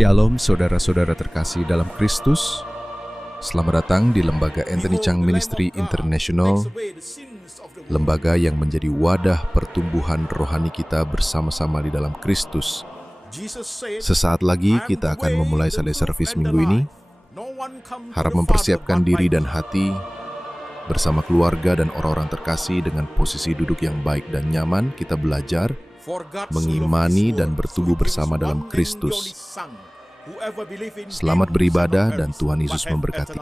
Shalom saudara-saudara terkasih dalam Kristus. Selamat datang di Lembaga Anthony Chang Ministry International, lembaga yang menjadi wadah pertumbuhan rohani kita bersama-sama di dalam Kristus. Sesaat lagi kita akan memulai Sunday Service minggu ini. Harap mempersiapkan diri dan hati bersama keluarga dan orang-orang terkasih dengan posisi duduk yang baik dan nyaman. Kita belajar mengimani dan bertumbuh bersama dalam Kristus. Selamat beribadah dan Tuhan Yesus memberkati.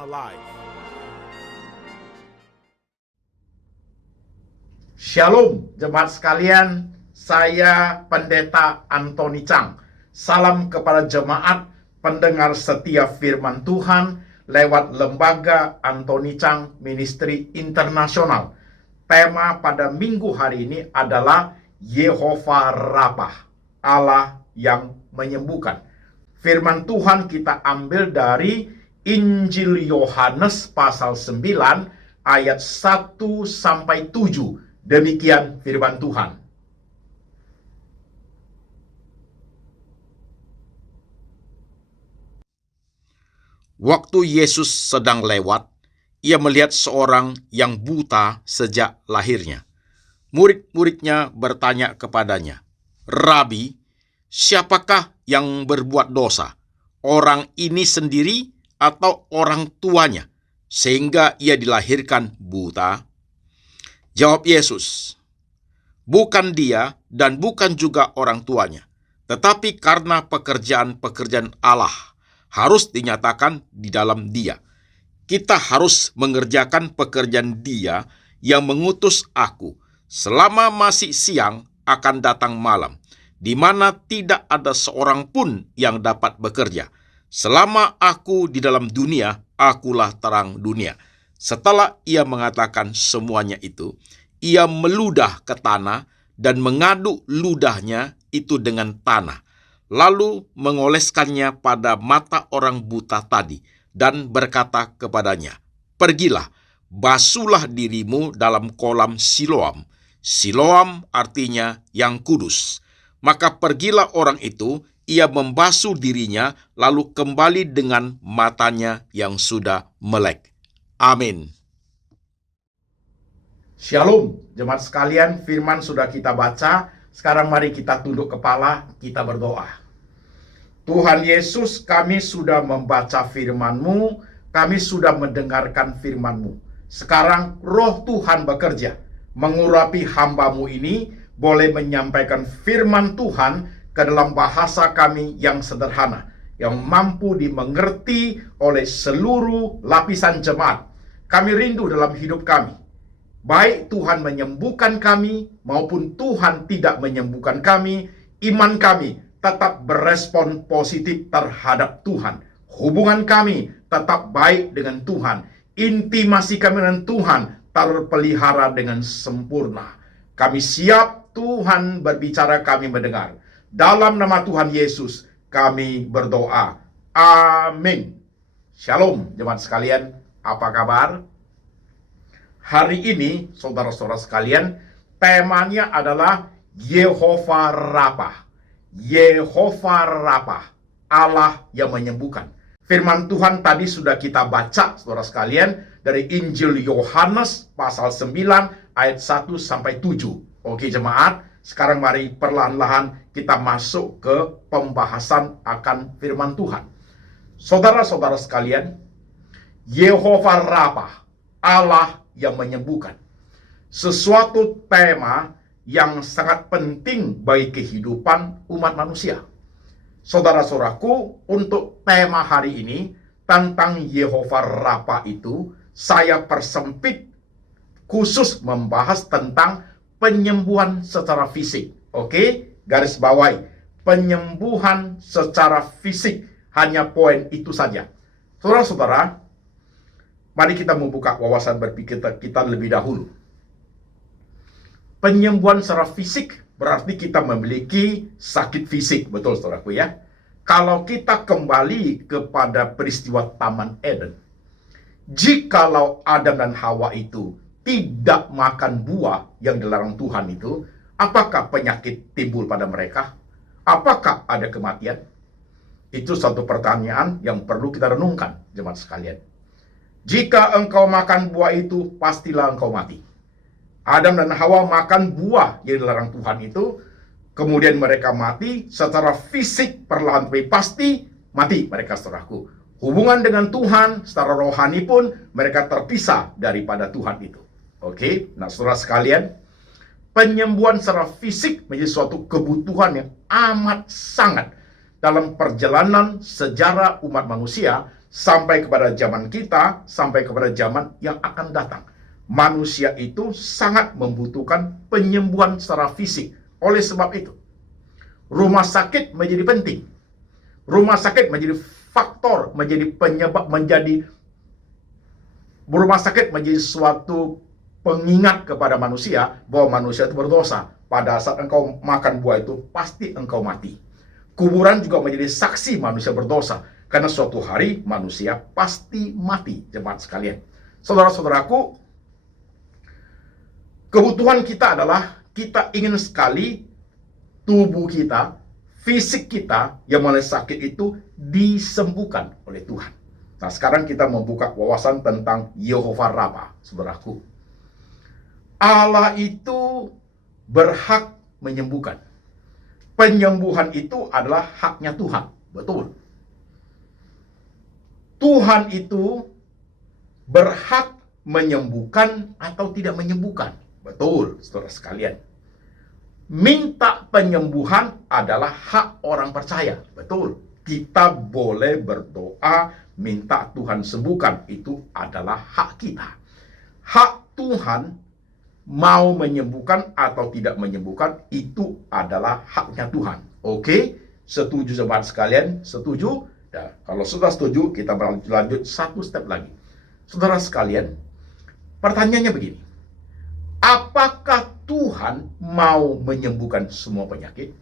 Shalom jemaat sekalian, saya Pendeta Anthony Chang. Salam kepada jemaat pendengar setia firman Tuhan lewat Lembaga Anthony Chang Ministry International. Tema pada minggu hari ini adalah Yehova Rapha, Allah yang menyembuhkan. Firman Tuhan kita ambil dari Injil Yohanes pasal 9 ayat 1 sampai 7. Demikian firman Tuhan. Waktu Yesus sedang lewat, ia melihat seorang yang buta sejak lahirnya. Murid-muridnya bertanya kepadanya, "Rabi, siapakah yang berbuat dosa, orang ini sendiri atau orang tuanya, sehingga ia dilahirkan buta?" Jawab Yesus, "Bukan dia dan bukan juga orang tuanya, tetapi karena pekerjaan-pekerjaan Allah harus dinyatakan di dalam dia. Kita harus mengerjakan pekerjaan dia yang mengutus aku. Selama masih siang akan datang malam, di mana tidak ada seorang pun yang dapat bekerja. Selama aku di dalam dunia, akulah terang dunia." Setelah ia mengatakan semuanya itu, ia meludah ke tanah dan mengaduk ludahnya itu dengan tanah, lalu mengoleskannya pada mata orang buta tadi dan berkata kepadanya, "Pergilah, basuhlah dirimu dalam kolam Siloam." Siloam artinya yang kudus. Maka pergilah orang itu, ia membasuh dirinya, lalu kembali dengan matanya yang sudah melek. Amin. Shalom jemaat sekalian, firman sudah kita baca. Sekarang mari kita tunduk kepala, kita berdoa. Tuhan Yesus, kami sudah membaca firman-Mu, kami sudah mendengarkan firman-Mu. Sekarang roh Tuhan bekerja, mengurapi hamba-Mu ini, boleh menyampaikan firman Tuhan ke dalam bahasa kami yang sederhana, yang mampu dimengerti oleh seluruh lapisan jemaat. Kami rindu dalam hidup kami, baik Tuhan menyembuhkan kami maupun Tuhan tidak menyembuhkan kami, iman kami tetap berespon positif terhadap Tuhan. Hubungan kami tetap baik dengan Tuhan. Intimasi kami dengan Tuhan terpelihara dengan sempurna. Kami siap Tuhan berbicara, kami mendengar. Dalam nama Tuhan Yesus kami berdoa. Amin. Shalom jemaat sekalian, apa kabar? Hari ini saudara-saudara sekalian, temanya adalah Yehova Rapha. Yehova Rapha, Allah yang menyembuhkan. Firman Tuhan tadi sudah kita baca saudara sekalian dari Injil Yohanes pasal 9 ayat 1 sampai 7. Oke jemaat, sekarang mari perlahan-lahan kita masuk ke pembahasan akan firman Tuhan. Saudara-saudara sekalian, Yehova Rapha, Allah yang menyembuhkan. Sesuatu tema yang sangat penting bagi kehidupan umat manusia. Saudara-saudaraku, untuk tema hari ini tentang Yehova Rapha itu, saya persempit khusus membahas tentang penyembuhan secara fisik. Oke, garis bawahi, penyembuhan secara fisik, hanya poin itu saja. Saudara-saudara, mari kita membuka wawasan berpikir kita lebih dahulu. Penyembuhan secara fisik berarti kita memiliki sakit fisik, betul saudaraku ya. Kalau kita kembali kepada peristiwa Taman Eden, jikalau Adam dan Hawa itu tidak makan buah yang dilarang Tuhan itu, apakah penyakit timbul pada mereka? Apakah ada kematian? Itu satu pertanyaan yang perlu kita renungkan, jemaat sekalian. Jika engkau makan buah itu, pastilah engkau mati. Adam dan Hawa makan buah yang dilarang Tuhan itu, kemudian mereka mati secara fisik, perlahan tapi pasti mati mereka, saudaraku. Hubungan dengan Tuhan secara rohani pun mereka terpisah daripada Tuhan itu. Oke, nah saudara sekalian, penyembuhan secara fisik menjadi suatu kebutuhan yang amat sangat dalam perjalanan sejarah umat manusia sampai kepada zaman kita, sampai kepada zaman yang akan datang. Manusia itu sangat membutuhkan penyembuhan secara fisik. Oleh sebab itu, rumah sakit menjadi penting. Rumah sakit menjadi faktor, menjadi penyebab, rumah sakit menjadi suatu pengingat kepada manusia bahwa manusia itu berdosa. Pada saat engkau makan buah itu, pasti engkau mati. Kuburan juga menjadi saksi manusia berdosa, karena suatu hari manusia pasti mati, jemaat sekalian. Saudara-saudaraku, kebutuhan kita adalah kita ingin sekali tubuh kita, fisik kita yang mulai sakit itu disembuhkan oleh Tuhan. Nah, sekarang kita membuka wawasan tentang Yehovah Rafa, saudaraku. Allah itu berhak menyembuhkan. Penyembuhan itu adalah haknya Tuhan, betul. Tuhan itu berhak menyembuhkan atau tidak menyembuhkan. Betul, saudara sekalian. Minta penyembuhan adalah hak orang percaya. Betul. Kita boleh berdoa, minta Tuhan sembuhkan. Itu adalah hak kita. Hak Tuhan mau menyembuhkan atau tidak menyembuhkan, itu adalah haknya Tuhan. Oke? Setuju jemaat sekalian? Setuju? Nah, kalau sudah setuju, kita berlanjut satu step lagi. Saudara sekalian, pertanyaannya begini. Apakah Tuhan mau menyembuhkan semua penyakit?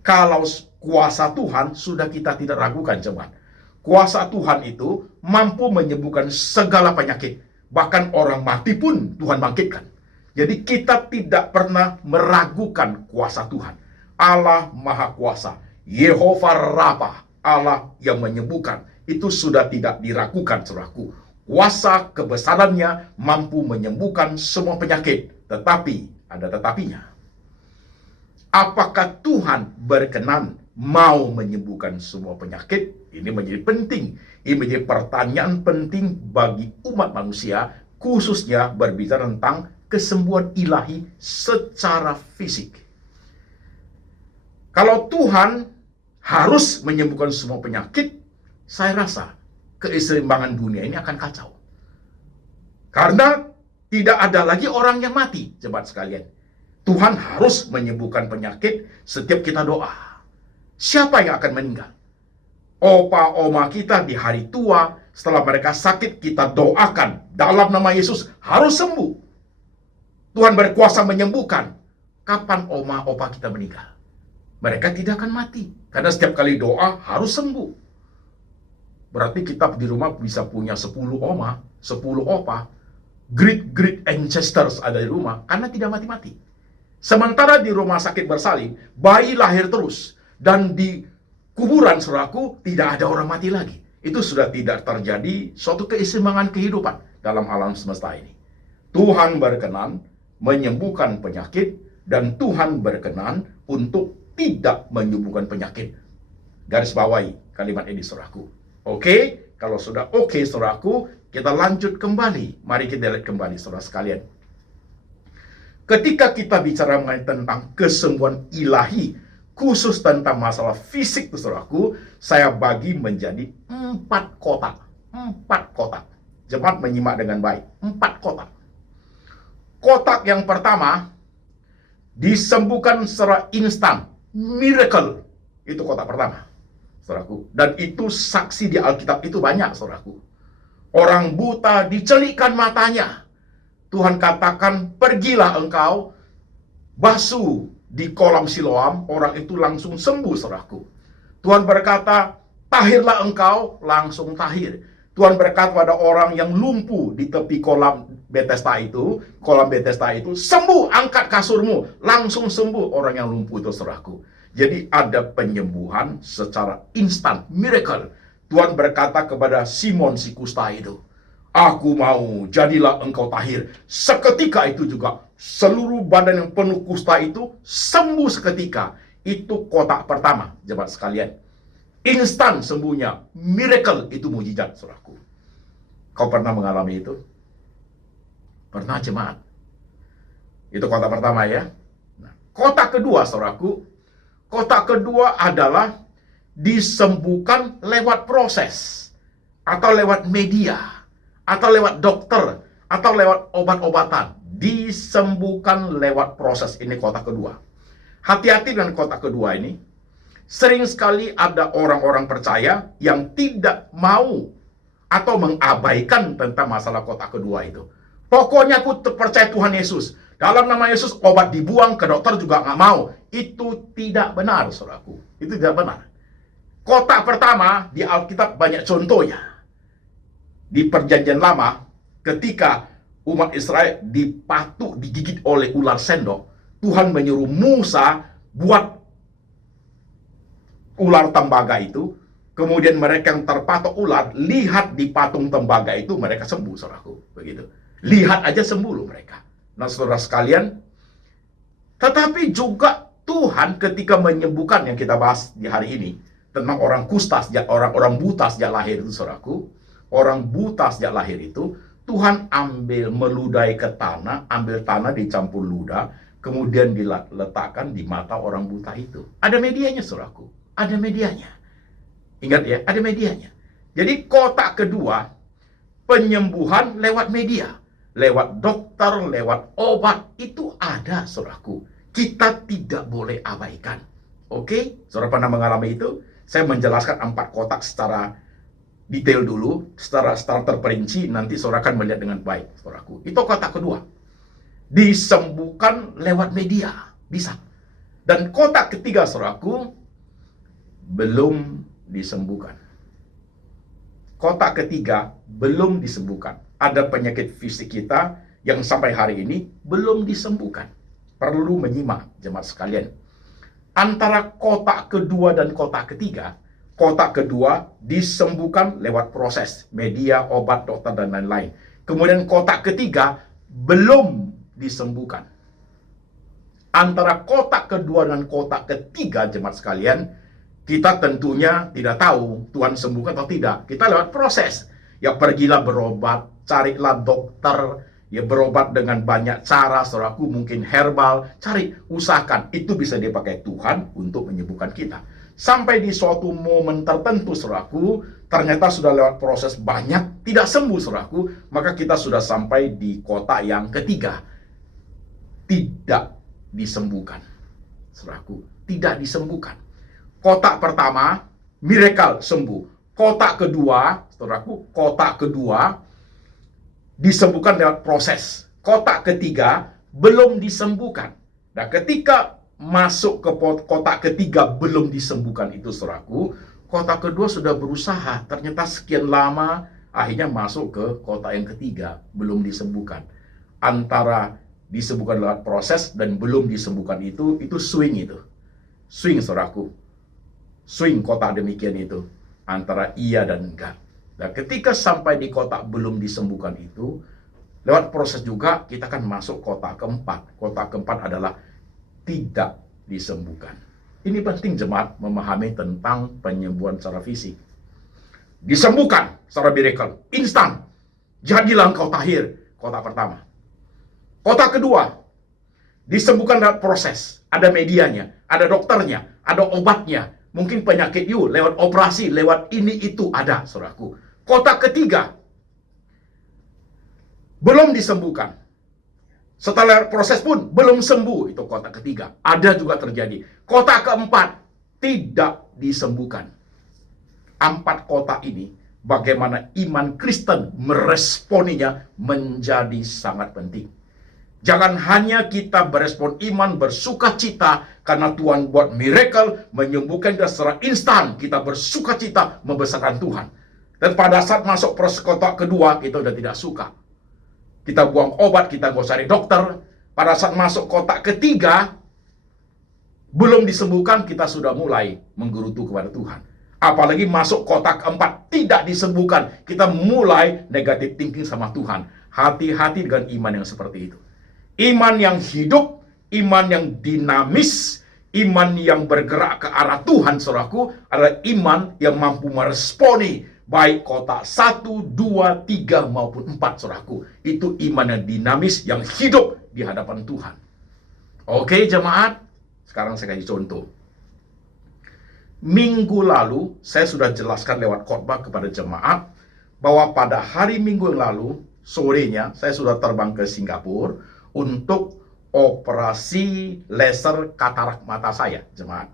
Kalau kuasa Tuhan sudah kita tidak ragukan, jemaat. Kuasa Tuhan itu mampu menyembuhkan segala penyakit. Bahkan orang mati pun Tuhan bangkitkan. Jadi kita tidak pernah meragukan kuasa Tuhan. Allah Maha Kuasa, Yehovah Rafa, Allah yang menyembuhkan. Itu sudah tidak diragukan, saudaraku. Kuasa kebesarannya mampu menyembuhkan semua penyakit. Tetapi, ada tetapinya. Apakah Tuhan berkenan mau menyembuhkan semua penyakit? Ini menjadi penting. Ini menjadi pertanyaan penting bagi umat manusia, khususnya berbicara tentang kesembuhan ilahi secara fisik. Kalau Tuhan harus menyembuhkan semua penyakit, saya rasa keseimbangan dunia ini akan kacau. Karena tidak ada lagi orang yang mati, jemaat sekalian. Tuhan harus menyembuhkan penyakit setiap kita doa. Siapa yang akan meninggal? Opa, oma kita di hari tua, setelah mereka sakit, kita doakan dalam nama Yesus harus sembuh. Tuhan berkuasa menyembuhkan. Kapan oma, opa kita meninggal? Mereka tidak akan mati. Karena setiap kali doa harus sembuh. Berarti kita di rumah bisa punya 10 oma, 10 opa, great ancestors ada di rumah, karena tidak mati-mati. Sementara di rumah sakit bersalin, bayi lahir terus. Dan di kuburan, saudaraku, tidak ada orang mati lagi. Itu sudah tidak terjadi suatu keseimbangan kehidupan dalam alam semesta ini. Tuhan berkenan menyembuhkan penyakit, dan Tuhan berkenan untuk tidak menyembuhkan penyakit. Garis bawahi kalimat ini, saudaraku. Oke, kalau sudah oke, saudaraku, kita lanjut kembali. Mari kita lihat kembali, saudara sekalian. Ketika kita bicara mengenai tentang kesembuhan ilahi, khusus tentang masalah fisik, saudaraku, saya bagi menjadi 4 kotak. 4 kotak. Jemaat menyimak dengan baik. 4 kotak. Kotak yang pertama, disembuhkan secara instan. Miracle. Itu kotak pertama, saudaraku. Dan itu saksi di Alkitab itu banyak, saudaraku. Orang buta dicelikkan matanya. Tuhan katakan, pergilah engkau, basuh di kolam Siloam, orang itu langsung sembuh, saudaraku. Tuhan berkata, tahirlah engkau, langsung tahir. Tuhan berkata pada orang yang lumpuh di tepi kolam Bethesda itu, sembuh, angkat kasurmu, langsung sembuh orang yang lumpuh itu, saudaraku. Jadi ada penyembuhan secara instan, miracle. Tuhan berkata kepada Simon si kusta itu, "Aku mau, jadilah engkau tahir." Seketika itu juga seluruh badan yang penuh kusta itu sembuh seketika. Itu kotak pertama, jemaat sekalian. Instan sembuhnya, miracle, itu mujizat, saudaraku. Kau pernah mengalami itu? Pernah, jemaat? Itu kotak pertama ya. Nah, kotak kedua, saudaraku, kotak kedua adalah disembuhkan lewat proses, atau lewat media, atau lewat dokter, atau lewat obat-obatan. Disembuhkan lewat proses. Ini kotak kedua. Hati-hati dengan kotak kedua ini. Sering sekali ada orang-orang percaya yang tidak mau atau mengabaikan tentang masalah kotak kedua itu. Pokoknya aku percaya Tuhan Yesus. Dalam nama Yesus obat dibuang, ke dokter juga nggak mau. Itu tidak benar, saudaraku. Itu tidak benar. Kotak pertama di Alkitab banyak contohnya. Di Perjanjian Lama, ketika umat Israel dipatuk, digigit oleh ular sendok, Tuhan menyuruh Musa buat ular tembaga itu. Kemudian mereka yang terpatok ular, lihat di patung tembaga itu, mereka sembuh, saudaraku. Begitu. Lihat aja sembuh loh mereka. Nah, saudara sekalian, tetapi juga Tuhan ketika menyembuhkan, yang kita bahas di hari ini, tentang orang kusta, orang buta sejak lahir itu, saudaraku. Orang buta sejak lahir itu, Tuhan meludahi ke tanah, ambil tanah dicampur ludah, kemudian diletakkan di mata orang buta itu. Ada medianya, saudaraku. Ada medianya. Ingat ya, ada medianya. Jadi kotak kedua, penyembuhan lewat media. Lewat dokter, lewat obat, itu ada, saudaraku. Kita tidak boleh abaikan. Oke? Saudara pernah mengalami itu? Saya menjelaskan 4 kotak secara detail dulu, secara terperinci, nanti saudara akan melihat dengan baik, saudaraku. Itu kotak kedua. Disembuhkan lewat media. Bisa. Dan kotak ketiga, saudaraku, belum disembuhkan. Kotak ketiga belum disembuhkan. Ada penyakit fisik kita yang sampai hari ini belum disembuhkan. Perlu menyimak, jemaat sekalian. Antara kotak kedua dan kotak ketiga, kotak kedua disembuhkan lewat proses, media, obat, dokter, dan lain-lain. Kemudian kotak ketiga belum disembuhkan. Antara kotak kedua dan kotak ketiga, jemaat sekalian, kita tentunya tidak tahu Tuhan sembuhkan atau tidak. Kita lewat proses. Ya pergilah berobat, carilah dokter, ya berobat dengan banyak cara, saudaraku, mungkin herbal, usahakan. Itu bisa dipakai Tuhan untuk menyembuhkan kita. Sampai di suatu momen tertentu, saudaraku, ternyata sudah lewat proses banyak, tidak sembuh, saudaraku, maka kita sudah sampai di kotak yang ketiga. Tidak disembuhkan, saudaraku, tidak disembuhkan. Kotak pertama, miracle, sembuh. Kotak kedua, saudaraku, kotak kedua disembuhkan lewat proses. Kotak ketiga belum disembuhkan. Nah, ketika masuk ke kotak ketiga belum disembuhkan itu, saudaraku, kotak kedua sudah berusaha, ternyata sekian lama, akhirnya masuk ke kotak yang ketiga, belum disembuhkan. Antara disembuhkan lewat proses dan belum disembuhkan itu swing itu. Swing, saudaraku. Swing kotak demikian itu, antara iya dan enggak. Nah, ketika sampai di kotak belum disembuhkan itu, lewat proses juga kita akan masuk kotak keempat. Kotak keempat adalah tidak disembuhkan. Ini penting, jemaat, memahami tentang penyembuhan secara fisik. Disembuhkan secara miracle, instan. Jadilah engkau tahir, kotak pertama. Kotak kedua, disembuhkan lewat proses. Ada medianya, ada dokternya, ada obatnya. Mungkin penyakit lewat operasi, lewat ini itu ada, saudaraku. Kotak ketiga belum disembuhkan. Setelah proses pun belum sembuh, itu kotak ketiga. Ada juga terjadi. Kotak keempat tidak disembuhkan. 4 kotak ini, bagaimana iman Kristen meresponinya menjadi sangat penting. Jangan hanya kita berespon iman, bersuka cita karena Tuhan buat miracle, menyembuhkan kita secara instan. Kita bersuka cita membesarkan Tuhan. Dan pada saat masuk proses kotak kedua, kita sudah tidak suka. Kita buang obat, kita nggak cari dokter. Pada saat masuk kotak ketiga, Belum disembuhkan, kita sudah mulai menggerutu kepada Tuhan. Apalagi masuk kotak keempat, tidak disembuhkan, kita mulai negatif thinking sama Tuhan. Hati-hati dengan iman yang seperti itu. Iman yang hidup, iman yang dinamis, iman yang bergerak ke arah Tuhan, saudaraku, adalah iman yang mampu meresponi baik kotak 1, 2, 3 maupun 4, saudaraku. Itu iman yang dinamis, yang hidup di hadapan Tuhan. Oke, jemaat. Sekarang saya kasih contoh. Minggu lalu, saya sudah jelaskan lewat khotbah kepada jemaat bahwa pada hari Minggu yang lalu, sorenya, saya sudah terbang ke Singapura untuk operasi laser katarak mata saya, jemaat.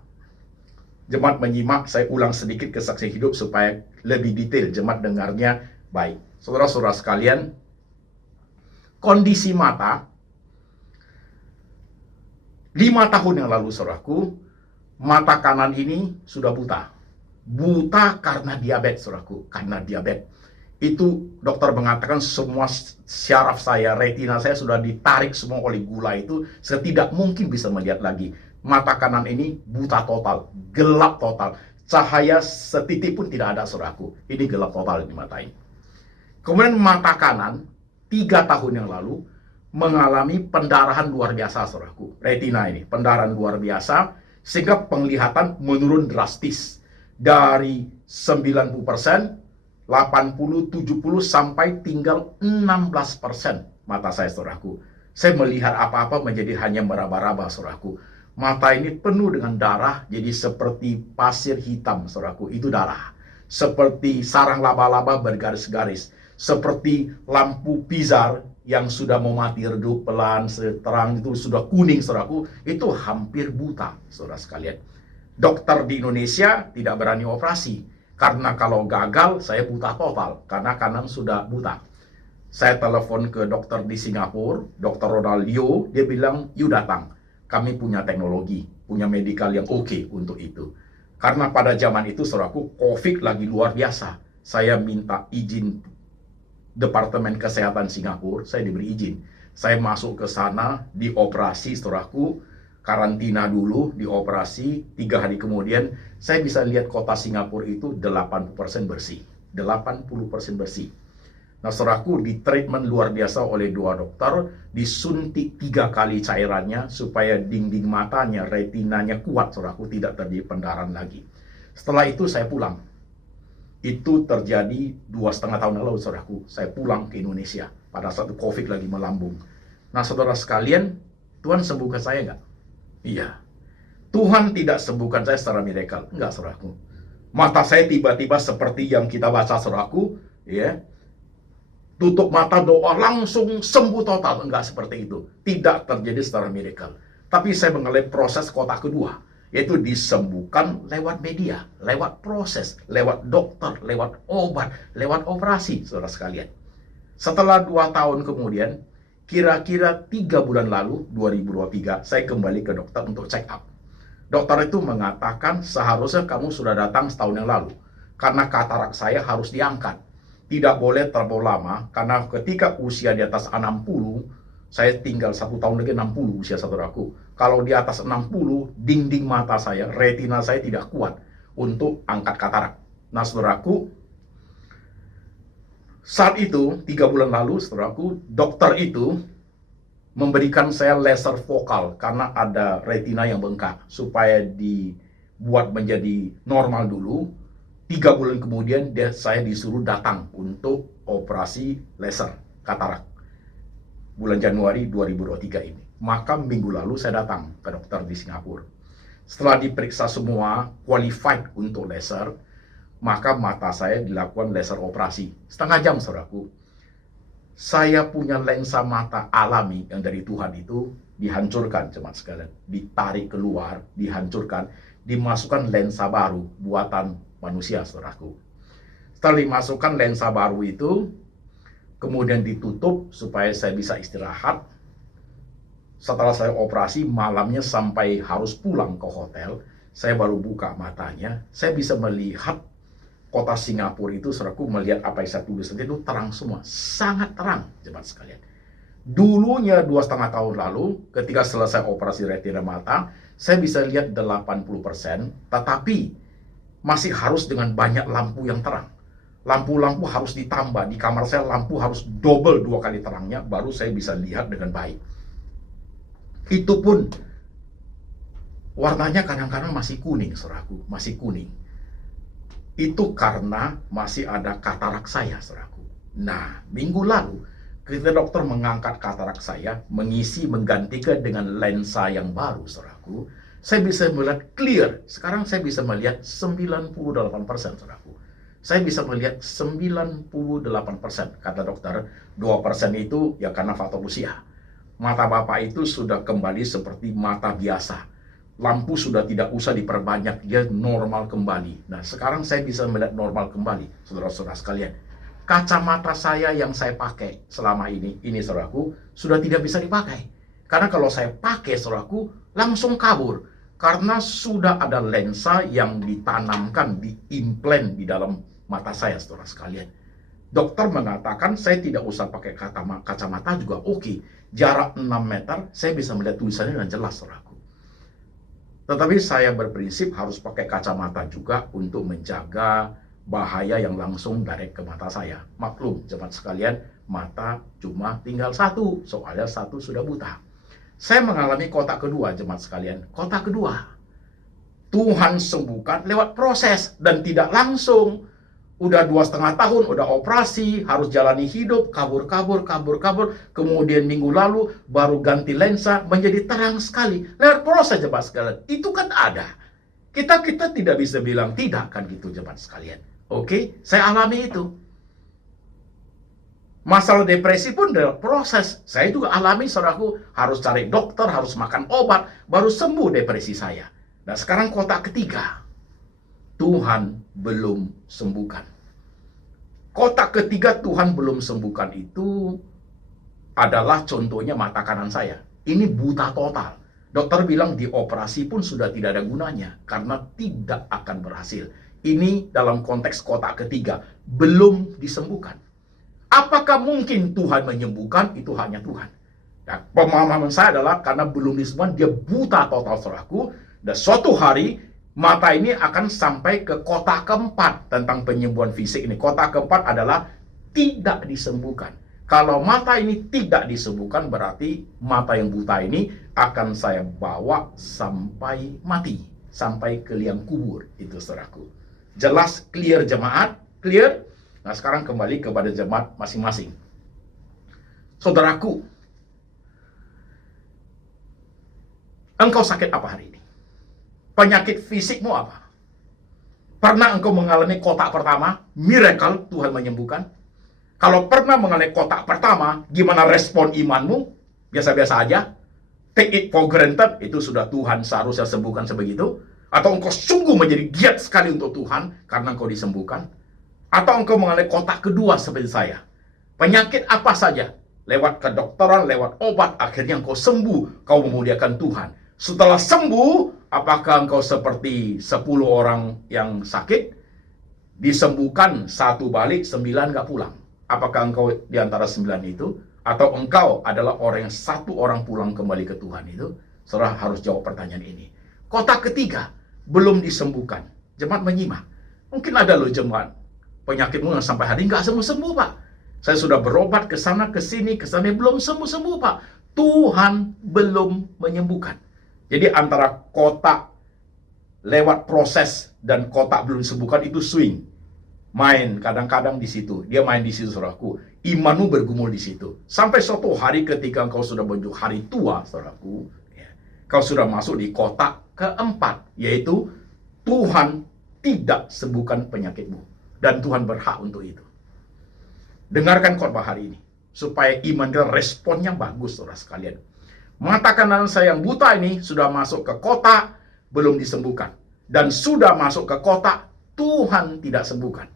Jemaat menyimak, saya ulang sedikit kesaksian hidup supaya lebih detail, jemaat dengarnya baik. Saudara-saudara sekalian, kondisi mata 5 tahun yang lalu, saudaraku, mata kanan ini sudah buta. Buta karena diabetes, saudaraku, karena diabetes. Itu dokter mengatakan semua syaraf saya, retina saya sudah ditarik semua oleh gula itu, saya tidak mungkin bisa melihat lagi. Mata kanan ini buta total, gelap total. Cahaya setitik pun tidak ada, saudaraku. Ini gelap total di mata ini. Kemudian mata kanan 3 tahun yang lalu mengalami pendarahan luar biasa, saudaraku. Retina ini, pendarahan luar biasa, sehingga penglihatan menurun drastis. Dari 90%, 80, 70, sampai tinggal 16% mata saya, saudaraku. Saya melihat apa-apa menjadi hanya meraba-raba, saudaraku. Mata ini penuh dengan darah, jadi seperti pasir hitam, saudaraku. Itu darah. Seperti sarang laba-laba bergaris-garis. Seperti lampu pizar yang sudah mau mati, redup pelan, terang itu sudah kuning, saudaraku, itu hampir buta, saudara sekalian. Dokter di Indonesia tidak berani operasi, karena kalau gagal, saya buta total, karena kanan sudah buta. Saya telepon ke dokter di Singapura, Dr. Ronaldo, dia bilang, "You datang, kami punya teknologi, punya medikal yang oke untuk itu." Karena pada zaman itu, saudaraku, COVID lagi luar biasa. Saya minta izin Departemen Kesehatan Singapura, saya diberi izin. Saya masuk ke sana, dioperasi, saudaraku, karantina dulu, dioperasi, 3 hari kemudian, saya bisa lihat kota Singapura itu 80% bersih. 80% bersih. Nah, saudaraku, di treatment luar biasa oleh 2 dokter, disuntik 3 kali cairannya, supaya dinding matanya, retinanya kuat, saudaraku, tidak terjadi pendarahan lagi. Setelah itu, saya pulang. Itu terjadi 2,5 tahun lalu, saudaraku. Saya pulang ke Indonesia pada saat COVID lagi melambung. Nah, saudara sekalian, Tuhan sembuhkan saya nggak? Iya. Tuhan tidak sembuhkan saya secara miracle. Enggak, saudaraku. Mata saya tiba-tiba seperti yang kita baca, saudaraku, ya. Tutup mata, doa, langsung sembuh total. Enggak seperti itu. Tidak terjadi secara miracle. Tapi saya mengalami proses kotak kedua, yaitu disembuhkan lewat media, lewat proses, lewat dokter, lewat obat, lewat operasi, saudara sekalian. Setelah 2 tahun kemudian, kira-kira 3 bulan lalu, 2023, saya kembali ke dokter untuk check up. Dokter itu mengatakan, seharusnya kamu sudah datang setahun yang lalu, karena katarak saya harus diangkat. Tidak boleh terlalu lama, karena ketika usia di atas 60, saya tinggal 1 tahun lagi 60 usia, saudaraku. Kalau di atas 60, dinding mata saya, retina saya tidak kuat untuk angkat katarak. Nah, saudaraku, saat itu, 3 bulan lalu, saudaraku, dokter itu memberikan saya laser fokal karena ada retina yang bengkak, supaya dibuat menjadi normal dulu. 3 bulan kemudian, saya disuruh datang untuk operasi laser katarak. Bulan Januari 2023 ini. Maka minggu lalu saya datang ke dokter di Singapura. Setelah diperiksa semua, qualified untuk laser, maka mata saya dilakukan laser operasi. Setengah jam, saudaraku. Saya punya lensa mata alami yang dari Tuhan itu dihancurkan, jemaat sekalian. Ditarik keluar, dihancurkan, dimasukkan lensa baru buatan manusia, saudaraku. Setelah dimasukkan lensa baru itu, kemudian ditutup supaya saya bisa istirahat. Setelah saya operasi, malamnya sampai harus pulang ke hotel, saya baru buka matanya. Saya bisa melihat kota Singapura itu, saudaraku, melihat apa yang saya tulis itu terang semua. Sangat terang, jemaat sekalian. Dulunya 2,5 tahun lalu, ketika selesai operasi retina mata, saya bisa lihat 80%, tetapi masih harus dengan banyak lampu yang terang. Lampu-lampu harus ditambah. Di kamar saya lampu harus double 2 kali terangnya, baru saya bisa lihat dengan baik. Itu pun warnanya kadang-kadang masih kuning, saudaraku, masih kuning. Itu karena masih ada katarak saya, saudaraku. Nah, minggu lalu, ketika dokter mengangkat katarak saya, menggantikan dengan lensa yang baru, saudaraku, saya bisa melihat clear. Sekarang saya bisa melihat 98%, saudaraku. Saya bisa melihat 98%, kata dokter. 2% itu ya karena faktor usia. Mata Bapak itu sudah kembali seperti mata biasa. Lampu sudah tidak usah diperbanyak, dia normal kembali. Nah, sekarang saya bisa melihat normal kembali, saudara-saudara sekalian. Kacamata saya yang saya pakai selama ini saudaraku, sudah tidak bisa dipakai. Karena kalau saya pakai, saudaraku, langsung kabur. Karena sudah ada lensa yang ditanamkan, diimplant di dalam mata saya, saudara sekalian. Dokter mengatakan saya tidak usah pakai kacamata juga oke. Jarak 6 meter, saya bisa melihat tulisannya dengan jelas, saudaraku. Tetapi saya berprinsip harus pakai kacamata juga untuk menjaga bahaya yang langsung direct ke mata saya. Maklum, jemaat sekalian, mata cuma tinggal satu, soalnya satu sudah buta. Saya mengalami kotak kedua, jemaat sekalian. Kotak kedua, Tuhan sembuhkan lewat proses dan tidak langsung. Udah 2,5 tahun, udah operasi, harus jalani hidup, kabur. Kemudian minggu lalu baru ganti lensa, menjadi terang sekali. Lewat proses, jemaat sekalian. Itu kan ada. Kita tidak bisa bilang tidak, kan gitu, jemaat sekalian. Oke, saya alami itu. Masalah depresi pun dalam proses. Saya juga alami, saudaraku, harus cari dokter, harus makan obat, baru sembuh depresi saya. Nah, sekarang kotak ketiga, Tuhan belum sembuhkan. Kotak ketiga Tuhan belum sembuhkan itu adalah contohnya mata kanan saya. Ini buta total. Dokter bilang dioperasi pun sudah tidak ada gunanya karena tidak akan berhasil. Ini dalam konteks kotak ketiga, belum disembuhkan. Apakah mungkin Tuhan menyembuhkan? Itu hanya Tuhan. Nah, pemahaman saya adalah karena belum disembuhkan, dia buta total, saudaraku. Dan suatu hari mata ini akan sampai ke kotak keempat tentang penyembuhan fisik ini. Kotak keempat adalah tidak disembuhkan. Kalau mata ini tidak disembuhkan, berarti mata yang buta ini akan saya bawa sampai mati, sampai ke liang kubur. Itu, saudaraku. Jelas, clear, jemaat? Clear? Nah, sekarang kembali kepada jemaat masing-masing. Saudaraku, engkau sakit apa hari ini? Penyakit fisikmu apa? Pernah engkau mengalami kotak pertama, miracle, Tuhan menyembuhkan? Kalau pernah mengalami kotak pertama, gimana respon imanmu? Biasa-biasa aja? Take it for granted, itu sudah Tuhan seharusnya sembuhkan sebegitu? Atau engkau sungguh menjadi giat sekali untuk Tuhan karena engkau disembuhkan? Atau engkau mengalami kotak kedua seperti saya? Penyakit apa saja? Lewat kedokteran, lewat obat, akhirnya engkau sembuh, kau memuliakan Tuhan. Setelah sembuh, apakah engkau seperti 10 orang yang sakit, disembuhkan 1 balik, 9 nggak pulang? Apakah engkau di antara 9 itu? Atau engkau adalah orang yang 1 orang pulang kembali ke Tuhan itu? Saudara harus jawab pertanyaan ini. Kotak ketiga, belum disembuhkan. Jemaat menyimak. Mungkin ada loh jemaat, penyakitmu yang sampai hari nggak sembuh-sembuh, Pak. Saya sudah berobat ke sana, ke sini, belum sembuh-sembuh, Pak. Tuhan belum menyembuhkan. Jadi antara kotak lewat proses dan kotak belum disembuhkan itu swing. Main kadang-kadang di situ. Dia main di situ, saudaraku. Imanmu bergumul di situ. Sampai suatu hari ketika engkau sudah menuju hari tua, saudaraku, ya, kau sudah masuk di kotak keempat, yaitu Tuhan tidak sembuhkan penyakitmu. Dan Tuhan berhak untuk itu. Dengarkan khotbah hari ini, supaya iman kita responnya bagus, saudara sekalian. Mata kanan saya yang buta ini sudah masuk ke kotak, belum disembuhkan. Dan sudah masuk ke kotak, Tuhan tidak sembuhkan.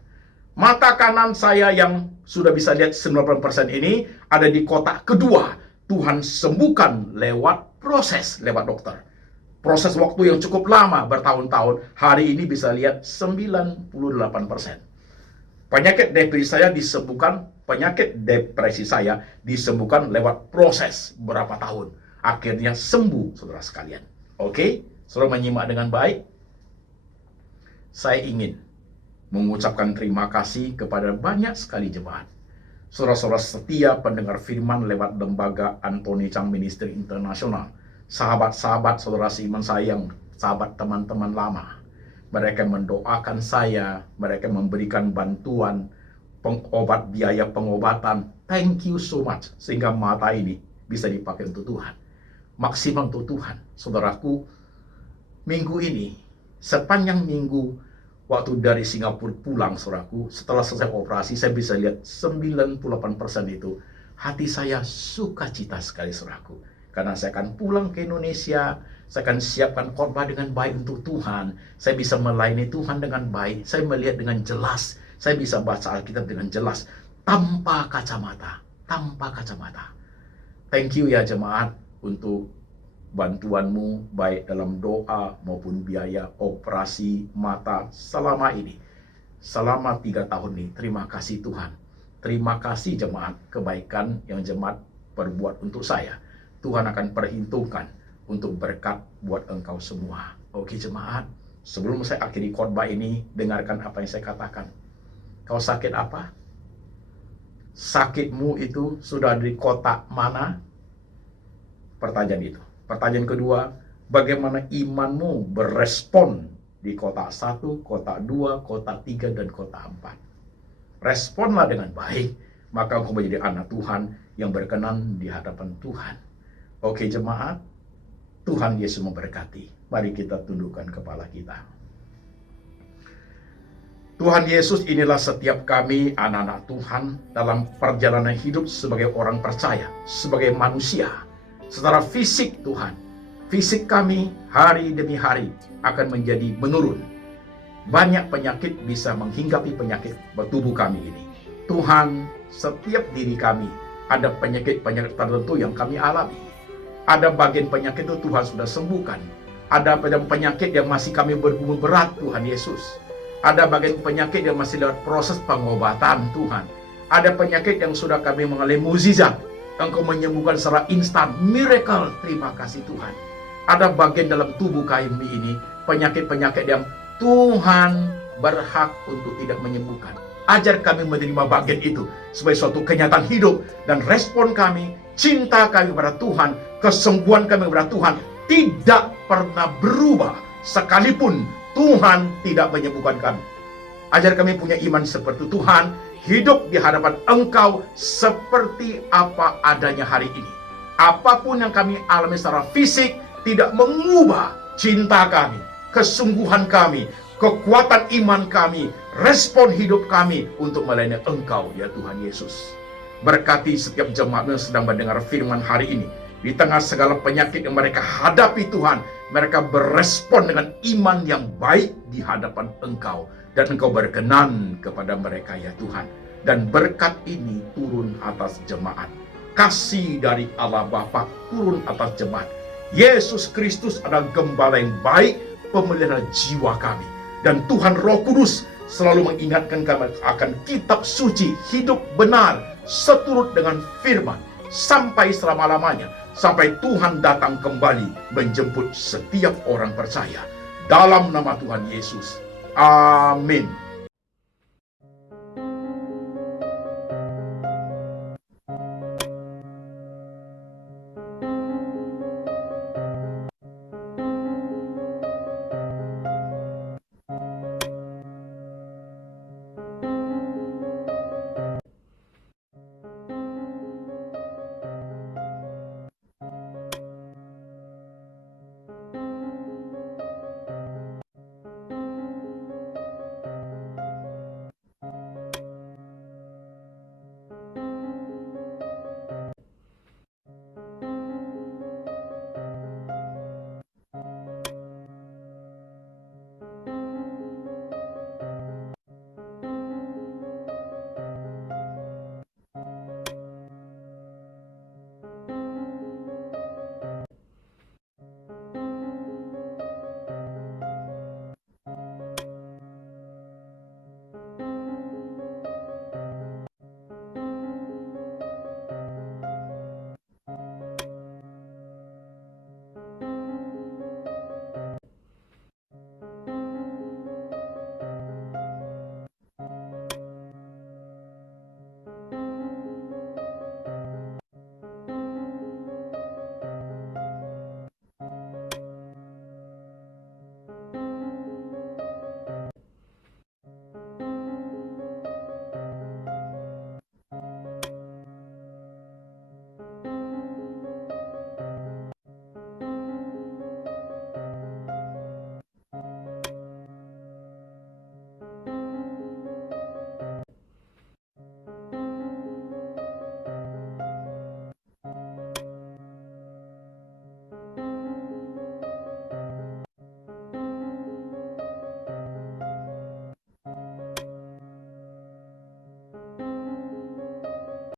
Mata kanan saya yang sudah bisa lihat 90% ini ada di kotak kedua. Tuhan sembuhkan lewat proses, lewat dokter. Proses waktu yang cukup lama, bertahun-tahun. Hari ini bisa lihat 98%. Penyakit depresi saya disembuhkan lewat proses berapa tahun. Akhirnya sembuh, saudara sekalian. Oke, saudara menyimak dengan baik. Saya ingin mengucapkan terima kasih kepada banyak sekali jemaat, saudara-saudara setia pendengar firman lewat lembaga Anthony Chang Ministry International, sahabat-sahabat saudara seiman saya yang sahabat teman-teman lama. Mereka mendoakan saya, mereka memberikan bantuan biaya pengobatan. Thank you so much, sehingga mata ini bisa dipakai untuk Tuhan, maksimal untuk Tuhan. Saudaraku, minggu ini, sepanjang minggu waktu dari Singapura pulang, saudaraku, setelah selesai operasi, saya bisa lihat 98% itu hati saya sukacita sekali, saudaraku. Karena saya akan pulang ke Indonesia, saya akan siapkan khotbah dengan baik untuk Tuhan. Saya bisa melayani Tuhan dengan baik. Saya melihat dengan jelas. Saya bisa baca Alkitab dengan jelas. Tanpa kacamata. Tanpa kacamata. Thank you ya jemaat untuk bantuanmu baik dalam doa maupun biaya operasi mata selama ini. Selama 3 tahun ini. Terima kasih Tuhan. Terima kasih jemaat kebaikan yang jemaat perbuat untuk saya. Tuhan akan perhitungkan untuk berkat buat engkau semua. Oke jemaat, sebelum saya akhiri khotbah ini, dengarkan apa yang saya katakan. Kau sakit apa? Sakitmu itu sudah di kota mana? Pertanyaan itu. Pertanyaan kedua, bagaimana imanmu berespon di kota 1, kota 2, kota 3, dan kota 4? Responlah dengan baik, maka engkau menjadi anak Tuhan yang berkenan di hadapan Tuhan. Oke jemaat, Tuhan Yesus memberkati. Mari kita tundukkan kepala kita. Tuhan Yesus, inilah setiap kami anak-anak Tuhan dalam perjalanan hidup sebagai orang percaya, sebagai manusia. Secara fisik Tuhan, fisik kami hari demi hari akan menjadi menurun. Banyak penyakit bisa menghinggapi penyakit tubuh kami ini. Tuhan, setiap diri kami ada penyakit-penyakit tertentu yang kami alami. Ada bagian penyakit itu Tuhan sudah sembuhkan. Ada penyakit yang masih kami bergumul berat, Tuhan Yesus. Ada bagian penyakit yang masih lewat proses pengobatan, Tuhan. Ada penyakit yang sudah kami mengalami mukjizat. Engkau menyembuhkan secara instan, miracle. Terima kasih Tuhan. Ada bagian dalam tubuh kami ini, penyakit-penyakit yang Tuhan berhak untuk tidak menyembuhkan. Ajar kami menerima bagian itu sebagai suatu kenyataan hidup, dan respon kami, cinta kami kepada Tuhan, kesembuhan kami kepada Tuhan tidak pernah berubah sekalipun Tuhan tidak menyembuhkan kami. Ajar kami punya iman seperti Tuhan, hidup di hadapan Engkau seperti apa adanya hari ini. Apapun yang kami alami secara fisik tidak mengubah cinta kami, kesungguhan kami, kekuatan iman kami, respon hidup kami untuk melayani Engkau ya Tuhan Yesus. Berkati setiap jemaat yang sedang mendengar firman hari ini. Di tengah segala penyakit yang mereka hadapi Tuhan, mereka berespon dengan iman yang baik di hadapan Engkau. Dan Engkau berkenan kepada mereka ya Tuhan. Dan berkat ini turun atas jemaat. Kasih dari Allah Bapa turun atas jemaat. Yesus Kristus adalah gembala yang baik, pemelihara jiwa kami. Dan Tuhan Roh Kudus selalu mengingatkan kami akan kitab suci, hidup benar, seturut dengan firman, sampai selama-lamanya, sampai Tuhan datang kembali menjemput setiap orang percaya. Dalam nama Tuhan Yesus. Amin.